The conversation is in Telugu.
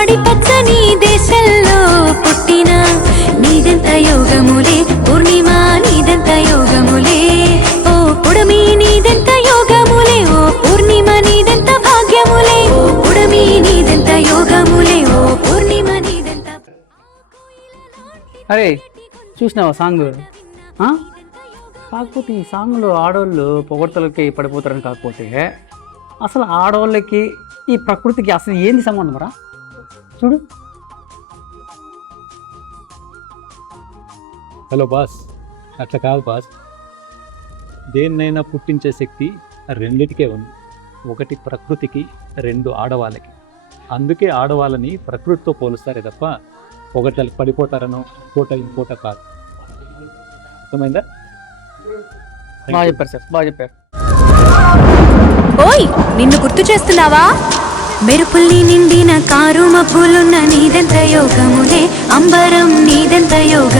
పాడి పచ్చని దేశంలో పుట్టిన నీదెంత యోగములే పూర్ణిమ నీదెంత యోగములే ఓ పుడమి నీదెంత యోగములే ఓ పూర్ణిమ నీదెంత భాగ్యములే ఓ పుడమి నీదెంత యోగములే ఓ పూర్ణిమ నీదెంత. అరే చూసినావా సాంగ్? కాకపోతే ఈ సాంగ్లో ఆడవాళ్ళు పొగడ్తలకి పడిపోతారని కాకపోతే అసలు ఆడవాళ్ళకి ఈ ప్రకృతికి అసలు ఏంది సంబంధం రా? చూడు. హలో బాస్, అట్లా కాదు బాస్. దేన్నైనా పుట్టించే శక్తి రెండిటికే ఉంది. ఒకటి ప్రకృతికి, రెండు ఆడవాళ్ళకి. అందుకే ఆడవాళ్ళని ప్రకృతితో పోలుస్తారే తప్ప పొగట్లకి పడిపోతారనో ఇంకోట కాదు. అర్థమైందా? బాగా చెప్పారు సార్, బాగా చెప్పారు. ఓయ్ నిన్ను గుర్తు చేస్తున్నావా? మెరుపుల్ని నిండిన కారు మబ్బులున్న నీదెంత యోగములే అంబరం నీదెంత యోగ